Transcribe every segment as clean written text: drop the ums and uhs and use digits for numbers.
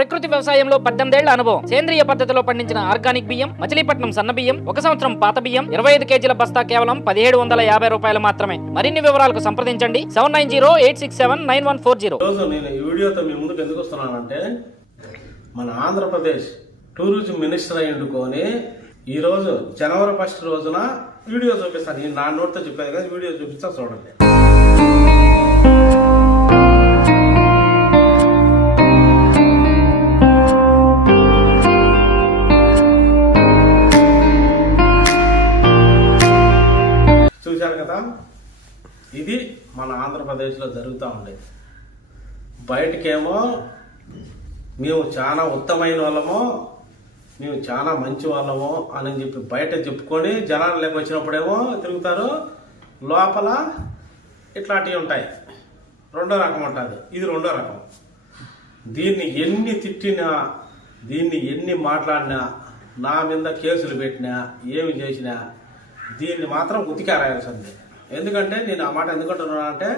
ప్రకృతి వ్యవసాయంలో 18 ఏళ్ల అనుభవం. సేంద్రియ పద్ధతిలో పండించిన ఆర్గానిక్ బియ్యం, మచిలీపట్నం సన్న బియ్యం, 1 సంవత్సరం పాత బియ్యం, 25 కేజీల బస్తా కేవలం 1750 రూపాయలు మాత్రమే. మరిన్ని వివరాలకు సంప్రదించండి 7908679140. ఈరోజు నేను ఈ వీడియోతో మీ ముందుకు ఎందుకు వస్తున్నానంటే, మన ఆంధ్రప్రదేశ్ టూరిజం మినిస్టర్ అయ్యుకొని ఈరోజు జనవరి 1 రోజున వీడియో చూపిస్తాను. నా నోట్తో చెప్పేది కదా, వీడియో చూపిస్తా చూడండి. చూశారు కదా, ఇది మన ఆంధ్రప్రదేశ్లో జరుగుతూ ఉండేది. బయటకేమో మేము చాలా ఉత్తమైన వాళ్ళము, మేము చాలా మంచి వాళ్ళము అని చెప్పి బయట చెప్పుకొని జనాలు వచ్చినప్పుడేమో తిరుగుతారు. లోపల ఇట్లాంటివి ఉంటాయి. రెండో రకం ఉంటుంది, ఇది రెండో రకం. దీన్ని ఎన్ని తిట్టినా, దీన్ని ఎన్ని మాట్లాడినా, నా మీద కేసులు పెట్టినా, ఏమి చేసినా దీన్ని మాత్రం ఉతికారాయాల్సింది. ఎందుకంటే నేను ఆ మాట ఎందుకంటున్నానంటే,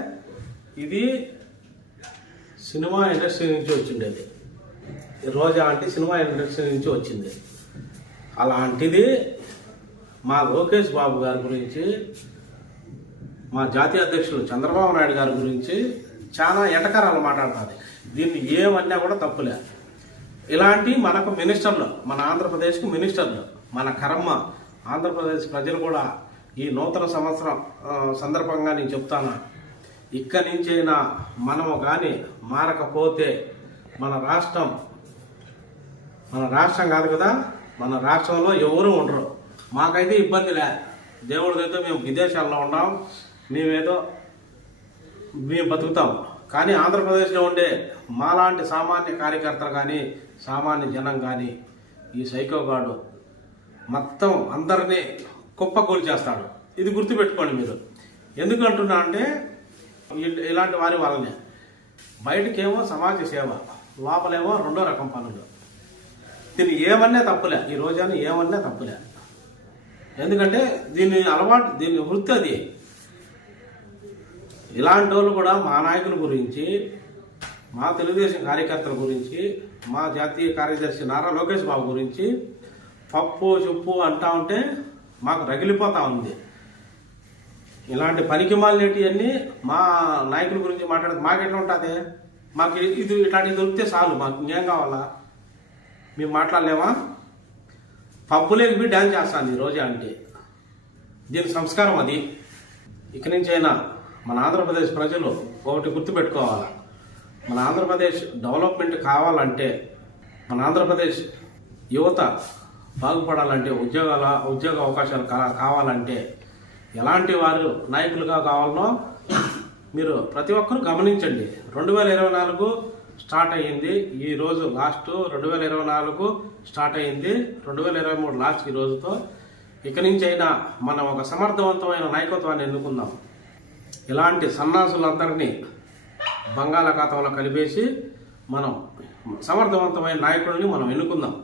ఇది సినిమా ఇండస్ట్రీ నుంచి వచ్చిండేది. రోజా అంటే సినిమా ఇండస్ట్రీ నుంచి వచ్చింది. అలాంటిది మా లోకేష్ బాబు గారి గురించి, మా జాతీయ అధ్యక్షులు చంద్రబాబు నాయుడు గారి గురించి చాలా ఎటకరాలు మాట్లాడుతుంది. దీన్ని ఏమన్నా కూడా తప్పులే. ఇలాంటి మనకు మినిస్టర్లు, మన ఆంధ్రప్రదేశ్కు మినిస్టర్లు, మన కర్మ. ఆంధ్రప్రదేశ్ ప్రజలు కూడా ఈ నూతన సంవత్సరం సందర్భంగా నేను చెప్తాను, ఇక్కడి నుంచైనా మనము కానీ మారకపోతే మన రాష్ట్రం కాదు కదా, మన రాష్ట్రంలో ఎవరు ఉండరు. మాకైతే ఇబ్బంది లే, దేవుడిదైతే మేము విదేశాల్లో ఉన్నాం, మేము బతుకుతాం. కానీ ఆంధ్రప్రదేశ్లో ఉండే మాలాంటి సామాన్య కార్యకర్తలు కానీ, సామాన్య జనం కానీ, ఈ సైకోగాడు మొత్తం అందరినీ కుప్పకూలి చేస్తాడు. ఇది గుర్తుపెట్టుకోండి మీరు. ఎందుకు అంటున్నా అంటే, ఇలాంటి వాళ్ళనే బయటకేమో సమాజ సేవ, లోపలేమో రెండో రకం పనులు. దీన్ని ఏమన్నా తప్పులే, ఈ రోజాన్ని ఏమన్నా తప్పులే. ఎందుకంటే దీని అలవాటు, దీని వృత్తి అది. ఇలాంటి వాళ్ళు కూడా మా నాయకుల గురించి, మా తెలుగుదేశం కార్యకర్తల గురించి, మా జాతీయ కార్యదర్శి నారా లోకేష్ బాబు గురించి పప్పు చెప్పు అంటా ఉంటే మాకు రగిలిపోతా ఉంది. ఇలాంటి పనికి మాలినేటివన్నీ మా నాయకుల గురించి మాట్లాడితే మాకెట్లా ఉంటుంది? మాకు ఇది ఇట్లాంటివి దొరికితే చాలు, మాకు ఇంకేం కావాలా? మేము మాట్లాడలేమా? పబ్బులేకి డ్యాన్స్ చేస్తాను ఈ రోజా అంటే. దీని సంస్కారం అది. ఇక్కడి నుంచి అయినా మన ఆంధ్రప్రదేశ్ ప్రజలు ఒకటి గుర్తుపెట్టుకోవాలా, మన ఆంధ్రప్రదేశ్ డెవలప్మెంట్ కావాలంటే, మన ఆంధ్రప్రదేశ్ యువత బాగుపడాలంటే, ఉద్యోగ అవకాశాలు కావాలంటే, ఎలాంటి వారు నాయకులుగా కావాలనో మీరు ప్రతి ఒక్కరూ గమనించండి. 2024 స్టార్ట్ అయ్యింది, ఈ రోజు లాస్ట్. 2024 స్టార్ట్ అయ్యింది, 2023 లాస్ట్ ఈ రోజుతో. ఇక్కడి నుంచి అయినా మనం ఒక సమర్థవంతమైన నాయకత్వాన్ని ఎన్నుకుందాం. ఇలాంటి సన్నాసులందరినీ బంగాళాఖాతంలో కలిపేసి మనం సమర్థవంతమైన నాయకుడిని మనం ఎన్నుకుందాం.